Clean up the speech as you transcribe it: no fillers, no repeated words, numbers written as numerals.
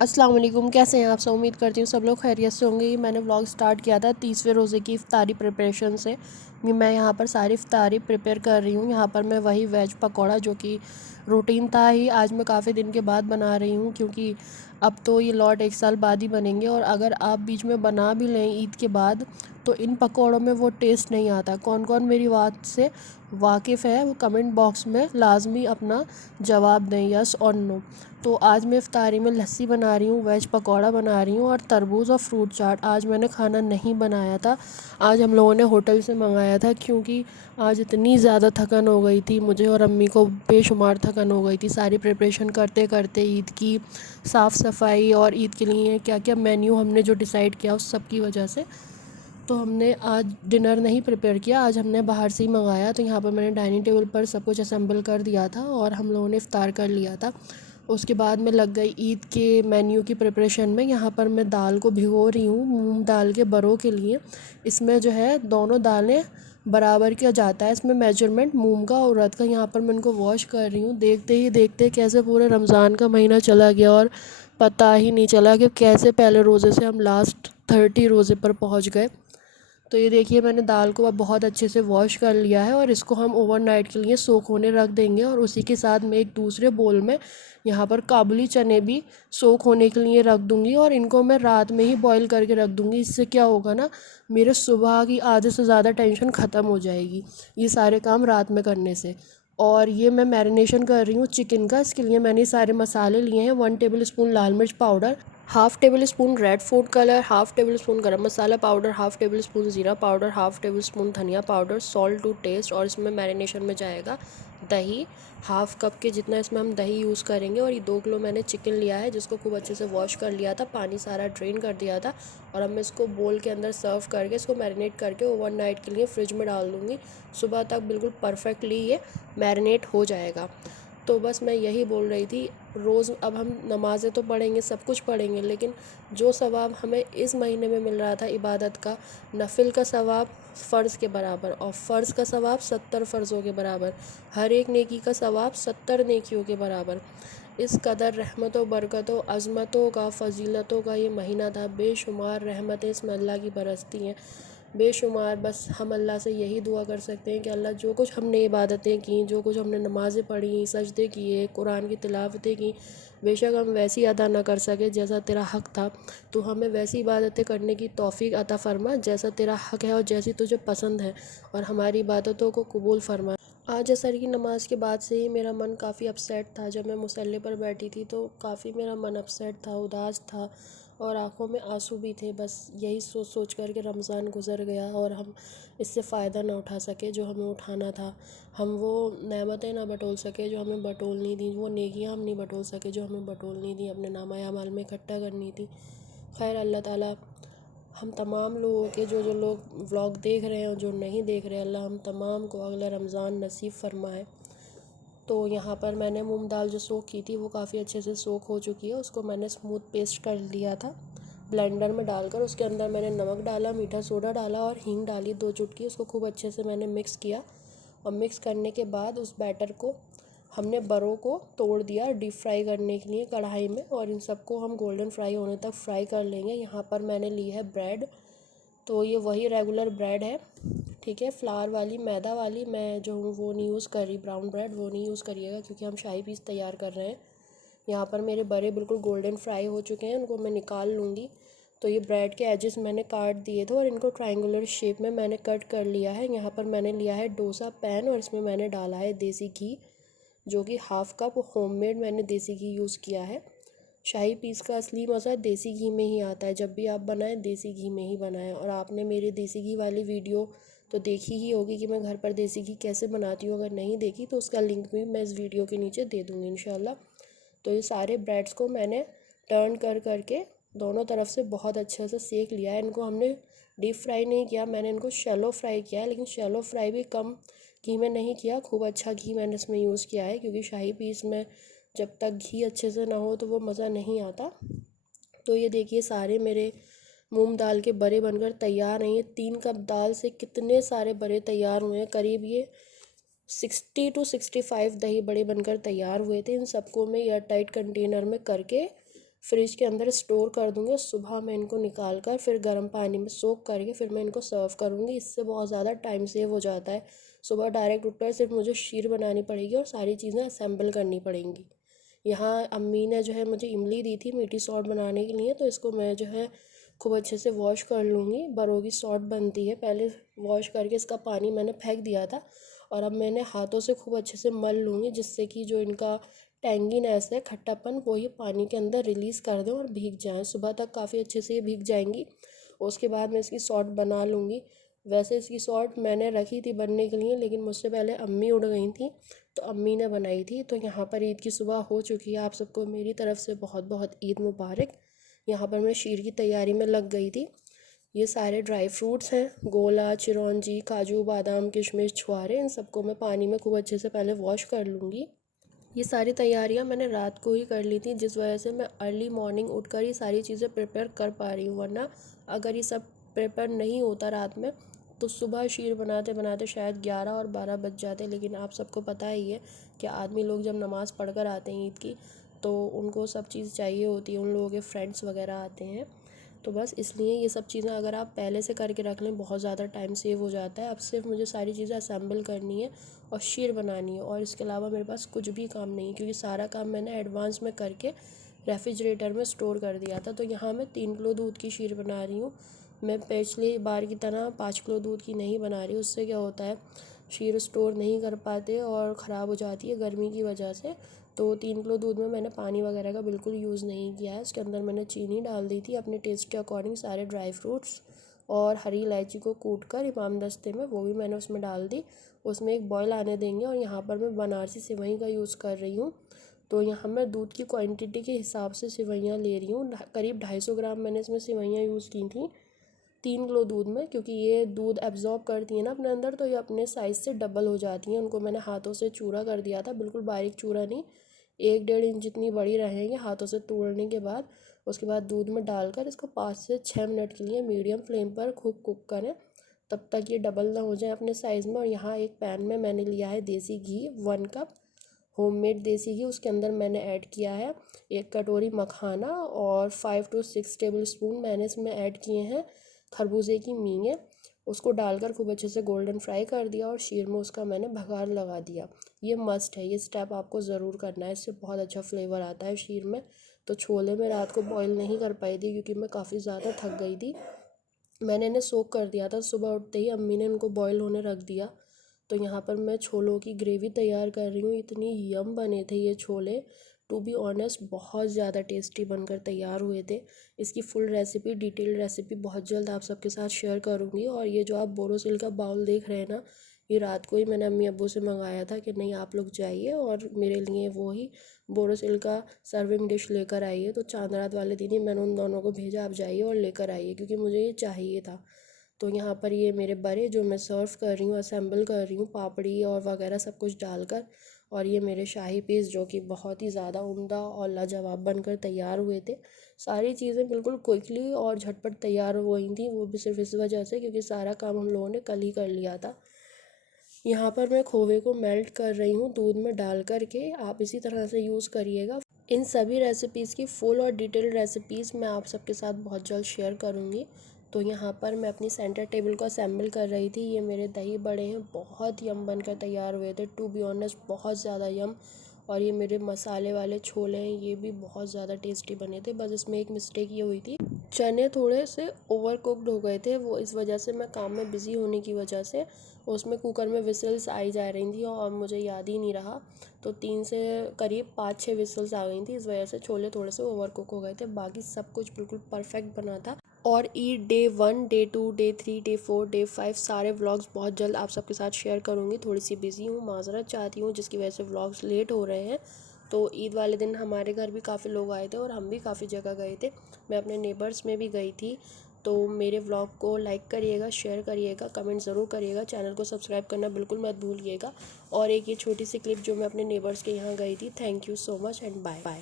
अस्सलाम वालेकुम। कैसे हैं आप सब? उम्मीद करती हूँ सब लोग खैरियत से होंगे। ये मैंने व्लॉग स्टार्ट किया था 30वें रोज़े की इफ्तारी प्रिपरेशन से। मैं यहाँ पर सारी इफ्तारी प्रिपेयर कर रही हूँ। यहाँ पर मैं वही वेज पकौड़ा जो कि रूटीन था ही, आज मैं काफ़ी दिन के बाद बना रही हूँ, क्योंकि अब तो ये लौट 1 साल बाद ही बनेंगे। और अगर आप बीच में बना भी लें ईद के बाद तो इन पकौड़ों में वो टेस्ट नहीं आता। कौन कौन मेरी बात से वाकिफ़ है वो कमेंट बॉक्स में लाजमी अपना जवाब दें, यस और नो। तो आज मैं इफ्तारी में लस्सी बना रही हूँ, वेज पकौड़ा बना रही हूँ और तरबूज और फ्रूट चाट। आज मैंने खाना नहीं बनाया था, आज हम लोगों ने होटल से मंगाया था, क्योंकि आज इतनी ज़्यादा थकन हो गई थी मुझे और अम्मी को, बेशुमार थकन हो गई थी सारी प्रिपरेशन करते करते। ईद की साफ़ सफाई और ईद के लिए क्या क्या मेन्यू हमने जो डिसाइड किया उस सब की वजह से तो हमने आज डिनर नहीं प्रिपेयर किया, आज हमने बाहर से ही मंगाया। तो यहाँ पर मैंने डाइनिंग टेबल पर सब कुछ असेंबल कर दिया था और हम लोगों ने इफ़्तार कर लिया था। उसके बाद मैं लग गई ईद के मेन्यू की प्रिपरेशन में। यहाँ पर मैं दाल को भिगो रही हूँ मूंग दाल के बरों के लिए। इसमें जो है दोनों दालें बराबर किया जाता है, इसमें मेजरमेंट मूंग का और उड़द का। यहाँ पर मैं इनको वॉश कर रही हूँ। देखते ही देखते कैसे पूरे रमज़ान का महीना चला गया और पता ही नहीं चला कि कैसे पहले रोज़े से हम लास्ट 30 रोज़े पर पहुँच गए। तो ये देखिए मैंने दाल को अब बहुत अच्छे से वॉश कर लिया है और इसको हम ओवरनाइट के लिए सोख होने रख देंगे। और उसी के साथ मैं एक दूसरे बोल में यहाँ पर काबुली चने भी सोख होने के लिए रख दूँगी और इनको मैं रात में ही बॉईल करके रख दूँगी। इससे क्या होगा ना, मेरे सुबह की आधे से ज़्यादा टेंशन ख़त्म हो जाएगी ये सारे काम रात में करने से। और ये मैं मैरिनेशन कर रही हूँ चिकन का। इसके लिए मैंने सारे मसाले लिए हैं। 1 टेबल स्पून लाल मिर्च powder, half table spoon red food colour, half table spoon गरम मसाला पाउडर, हाफ़ टेबल स्पून ज़ीरा पाउडर, हाफ़ टेबल स्पून धनिया पाउडर, सॉल्ट टू टेस्ट। और इसमें मैरिनेशन में जाएगा दही, हाफ़ कप के जितना इसमें हम दही यूज़ करेंगे। और ये 2 किलो मैंने चिकन लिया है जिसको खूब अच्छे से वॉश कर लिया था, पानी सारा ड्रेन कर दिया था। और अब मैं इसको बोल के अंदर सर्व करके इसको मैरिनेट करके ओवरनाइट के लिए फ्रिज में डाल दूँगी। सुबह तक बिल्कुल परफेक्टली ये मैरिनेट हो जाएगा। तो बस मैं यही बोल रही थी, रोज़ अब हम नमाज़ें तो पढ़ेंगे, सब कुछ पढ़ेंगे, लेकिन जो सवाब हमें इस महीने में मिल रहा था इबादत का, नफिल का सवाब फ़र्ज़ के बराबर और फ़र्ज़ का सवाब 70 फ़र्ज़ों के बराबर, हर एक नेकी का सवाब 70 नेकियों के बराबर। इस कदर रहमतों बरकतों अज़मतों का फ़जीलतों का ये महीना था। बेशुमार रहमतें इसमें अल्लाह की बरसती हैं, बेशुमार। बस हम अल्लाह से यही दुआ कर सकते हैं कि अल्लाह जो कुछ हमने इबादतें की, जो कुछ हमने नमाज़ें पढ़ी, सजदे किए, कुरान की तिलावतें की, बेशक हम वैसी अदा ना कर सके जैसा तेरा हक़ था, तो हमें वैसी इबादतें करने की तौफ़ीक अता फ़रमा जैसा तेरा हक़ है और जैसी तुझे पसंद है, और हमारी इबादतों को कबूल फ़रमा। आज असर की नमाज़ के बाद से ही मेरा मन काफ़ी अपसेट था। जब मैं मुसल्ले पर बैठी थी तो काफ़ी मेरा मन अपसेट था, उदास था और आंखों में आंसू भी थे। बस यही सोच सोच कर के रमज़ान गुज़र गया और हम इससे फ़ायदा ना उठा सके जो हमें उठाना था। हम वो नेमतें ना बटोल सके जो हमें बटोलनी थी, वो नेकियां हम नहीं बटोल सके जो हमें बटोलनी थी, अपने नामा अमाल में इकट्ठा करनी थी। खैर, अल्लाह ताला हम तमाम लोगों के, जो जो लोग व्लॉग देख रहे हैं और जो नहीं देख रहे, अल्लाह हम तमाम को अगला रमज़ान नसीब फ़रमाए। तो यहाँ पर मैंने मूंग दाल जो सोख की थी वो काफ़ी अच्छे से सोख हो चुकी है। उसको मैंने स्मूथ पेस्ट कर लिया था ब्लेंडर में डालकर। उसके अंदर मैंने नमक डाला, मीठा सोडा डाला और हींग डाली 2 चुटकी। उसको खूब अच्छे से मैंने मिक्स किया और मिक्स करने के बाद उस बैटर को हमने बरों को तोड़ दिया डीप फ्राई करने के लिए कढ़ाई में, और इन सबको हम गोल्डन फ्राई होने तक फ्राई कर लेंगे। यहाँ पर मैंने ली है ब्रेड, तो ये वही रेगुलर ब्रेड है, ठीक है, फ्लावर वाली, मैदा वाली मैं जो हूँ वो नहीं यूज़ कर रही, ब्राउन ब्रेड वो नहीं यूज़ करिएगा क्योंकि हम शाही पीस तैयार कर रहे हैं। यहाँ पर मेरे बड़े बिल्कुल गोल्डन फ्राई हो चुके हैं, उनको मैं निकाल लूँगी। तो ये ब्रेड के एजेस मैंने काट दिए थे और इनको ट्रायंगुलर शेप में मैंने कट कर लिया है। यहाँ पर मैंने लिया है डोसा पैन और इसमें मैंने डाला है देसी घी, जो कि हाफ़ कप होममेड मैंने देसी घी यूज़ किया है। शाही पीस का असली मज़ा देसी घी में ही आता है, जब भी आप बनाएं देसी घी में ही बनाएं। और आपने मेरी देसी घी वाली वीडियो तो देखी ही होगी कि मैं घर पर देसी घी कैसे बनाती हूँ, अगर नहीं देखी तो उसका लिंक भी मैं इस वीडियो के नीचे दे दूँगी इंशाल्लाह। तो ये सारे ब्रेड्स को मैंने टर्न कर करके दोनों तरफ से बहुत अच्छे से सेक लिया है। इनको हमने डीप फ्राई नहीं किया, मैंने इनको शैलो फ्राई किया है, लेकिन शैलो फ्राई भी कम घी में नहीं किया, खूब अच्छा घी मैंने इसमें यूज़ किया है, क्योंकि शाही पीस में जब तक घी अच्छे से ना हो तो वो मज़ा नहीं आता। तो ये देखिए सारे मेरे मूंग दाल के बड़े बनकर तैयार हैं। ये 3 कप दाल से कितने सारे बड़े तैयार हुए हैं, करीब ये 60 to 65 दही बड़े बनकर तैयार हुए थे। इन सबको मैं एयर टाइट कंटेनर में करके फ्रिज के अंदर स्टोर कर दूँगी। सुबह मैं इनको निकाल कर फिर गर्म पानी में सोक करके फिर मैं इनको सर्व करूँगी। इससे बहुत ज़्यादा टाइम सेव हो जाता है। सुबह डायरेक्ट उठकर सिर्फ मुझे शीर बनानी पड़ेगी और सारी चीज़ें असेंबल करनी पड़ेंगी। यहाँ अम्मी ने जो है मुझे इमली दी थी मीठी सॉट बनाने के लिए, तो इसको मैं जो है खूब अच्छे से वॉश कर लूँगी। बरों की सॉट बनती है, पहले वॉश करके इसका पानी मैंने फेंक दिया था और अब मैंने हाथों से खूब अच्छे से मल लूँगी, जिससे कि जो इनका टैंगीनेस है, खट्टापन, वो ये पानी के अंदर रिलीज़ कर दें और भीग जाएं। सुबह तक काफ़ी अच्छे से ये भीग जाएंगी। उसके बाद मैं इसकी सॉट बना लूँगी। वैसे इसकी सॉट मैंने रखी थी बनने के लिए, लेकिन मुझसे पहले अम्मी उठ गई थी, तो अम्मी ने बनाई थी। तो यहाँ पर ईद की सुबह हो चुकी है। आप सबको मेरी तरफ़ से बहुत बहुत ईद मुबारक। यहाँ पर मैं शीर की तैयारी में लग गई थी। ये सारे ड्राई फ्रूट्स हैं, गोला, चिरौंजी, काजू, बादाम, किशमिश, छुआरे, इन सबको मैं पानी में खूब अच्छे से पहले वॉश कर लूँगी। ये सारी तैयारियां मैंने रात को ही कर ली थी, जिस वजह से मैं अर्ली मॉर्निंग उठकर ये सारी चीज़ें प्रिपेयर कर पा रही हूँ। वरना अगर ये सब प्रिपेयर नहीं होता रात में तो सुबह शीर बनाते बनाते शायद 11 और 12 बज जाते। लेकिन आप सबको पता ही है कि आदमी लोग जब नमाज़ पढ़ कर आते हैं ईद की, तो उनको सब चीज़ चाहिए होती है, उन लोगों के फ्रेंड्स वगैरह आते हैं। तो बस इसलिए ये सब चीज़ें अगर आप पहले से करके रख लें, बहुत ज़्यादा टाइम सेव हो जाता है। अब सिर्फ मुझे सारी चीज़ें असेंबल करनी है और शीर बनानी है, और इसके अलावा मेरे पास कुछ भी काम नहीं, क्योंकि सारा काम मैंने एडवांस में करके रेफ्रिजरेटर में स्टोर कर दिया था। तो यहाँ मैं 3 किलो दूध की शीर बना रही हूँ। मैं पिछली बार की तरह 5 किलो दूध की नहीं बना रही। उससे क्या होता है, शीर स्टोर नहीं कर पाते और ख़राब हो जाती है गर्मी की वजह से। तो 3 किलो दूध में मैंने पानी वगैरह का बिल्कुल यूज़ नहीं किया है। इसके अंदर मैंने चीनी डाल दी थी अपने टेस्ट के अकॉर्डिंग, सारे ड्राई फ्रूट्स और हरी इलायची को कूट कर इमाम दस्ते में, वो भी मैंने उसमें डाल दी। उसमें एक बॉयल आने देंगे। और यहाँ पर मैं बनारसी सेवई का यूज़ कर रही हूँ। तो यहाँ मैं दूध की क्वांटिटी के हिसाब से सेवइयाँ ले रही हूँ। करीब 250 ग्राम मैंने इसमें सेवइयाँ यूज़ की थी 3 किलो दूध में, क्योंकि ये दूध एब्जॉर्ब करती है ना अपने अंदर, तो ये अपने साइज़ से डबल हो जाती हैं। उनको मैंने हाथों से चूरा कर दिया था, बिल्कुल बारीक चूरा नहीं, 1-1.5 इंच जितनी बड़ी रहेंगी हाथों से तोड़ने के बाद। उसके बाद दूध में डालकर इसको 5 से 6 मिनट के लिए मीडियम फ्लेम पर खूब कुक करें, तब तक ये डबल ना हो जाए अपने साइज़ में। और यहाँ एक पैन में मैंने लिया है देसी घी, 1 कप होममेड देसी घी। उसके अंदर मैंने ऐड किया है 1 कटोरी मखाना और 5 to 6 टेबल स्पून मैंने इसमें ऐड किए हैं खरबूजे की मींगे। उसको डालकर खूब अच्छे से गोल्डन फ्राई कर दिया और शीर में उसका मैंने भगार लगा दिया। ये मस्ट है, ये स्टेप आपको ज़रूर करना है, इससे बहुत अच्छा फ्लेवर आता है शीर में। तो छोले मैं रात को बॉईल नहीं कर पाई थी, क्योंकि मैं काफ़ी ज़्यादा थक गई थी। मैंने इन्हें सोक कर दिया था, सुबह उठते ही अम्मी ने इनको बॉईल होने रख दिया। तो यहाँ पर मैं छोलों की ग्रेवी तैयार कर रही हूँ। इतनी यम बने थे ये छोले, टू बी ऑनेस्ट बहुत ज़्यादा टेस्टी बनकर तैयार हुए थे। इसकी फुल रेसिपी, डिटेल्ड रेसिपी बहुत जल्द आप सबके साथ शेयर करूँगी। और ये जो आप बोरोसिल का बाउल देख रहे हैं ना, ये रात को ही मैंने अम्मी अब्बू से मंगाया था कि नहीं आप लोग जाइए और मेरे लिए वो ही बोरोसिल का सर्विंग डिश लेकर आइए। तो चांद रात वाले दिन ही मैंने उन दोनों को भेजा, आप जाइए और लेकर आइए, क्योंकि मुझे ये चाहिए था। तो यहाँ पर ये मेरे बड़े जो मैं सर्व कर रही हूँ, असेंबल कर रही हूँ, पापड़ी और वगैरह सब कुछ डालकर। और ये मेरे शाही पीस जो कि बहुत ही ज़्यादा उम्दा और लाजवाब बनकर तैयार हुए थे। सारी चीज़ें बिल्कुल क्विकली और झटपट तैयार हो गई थी, वो भी सिर्फ इस वजह से क्योंकि सारा काम हम लोगों ने कल ही कर लिया था। यहाँ पर मैं खोवे को मेल्ट कर रही हूँ दूध में डाल कर के, आप इसी तरह से यूज़ करिएगा। इन सभी रेसिपीज़ की फुल और डिटेल्ड रेसिपीज़ मैं आप सबके साथ बहुत जल्द शेयर करूँगी। तो यहाँ पर मैं अपनी सेंटर टेबल को असेंबल कर रही थी। ये मेरे दही बड़े हैं, बहुत यम बनकर तैयार हुए थे, टू बी ऑनेस्ट बहुत ज़्यादा यम। और ये मेरे मसाले वाले छोले हैं, ये भी बहुत ज़्यादा टेस्टी बने थे। बस इसमें एक मिस्टेक ये हुई थी, चने थोड़े से ओवर कुक्ड हो गए थे, वो इस वजह से मैं काम में बिज़ी होने की वजह से उसमें कुकर में विसल्स आई जा रही थी और मुझे याद ही नहीं रहा। तो 3 से करीब 5-6 विसल्स आ गई थी, इस वजह से छोले थोड़े से ओवर कुक हो गए थे। बाकी सब कुछ बिल्कुल परफेक्ट बना था। और Eid day 1, day 2, day 3, day 4, day 5 सारे व्लॉग्स बहुत जल्द आप सबके साथ शेयर करूँगी। थोड़ी सी बिज़ी हूँ, माज़रत चाहती हूँ, जिसकी वजह से व्लॉग्स लेट हो रहे हैं। तो ईद वाले दिन हमारे घर भी काफ़ी लोग आए थे और हम भी काफ़ी जगह गए थे। मैं अपने नेबर्स में भी गई थी। तो मेरे व्लॉग को लाइक करिएगा, शेयर करिएगा, कमेंट ज़रूर करिएगा, चैनल को सब्सक्राइब करना बिल्कुल मत भूलिएगा। और एक ये छोटी सी क्लिप जो मैं अपने नेबर्स के यहाँ गई थी। Thank you so much and bye bye.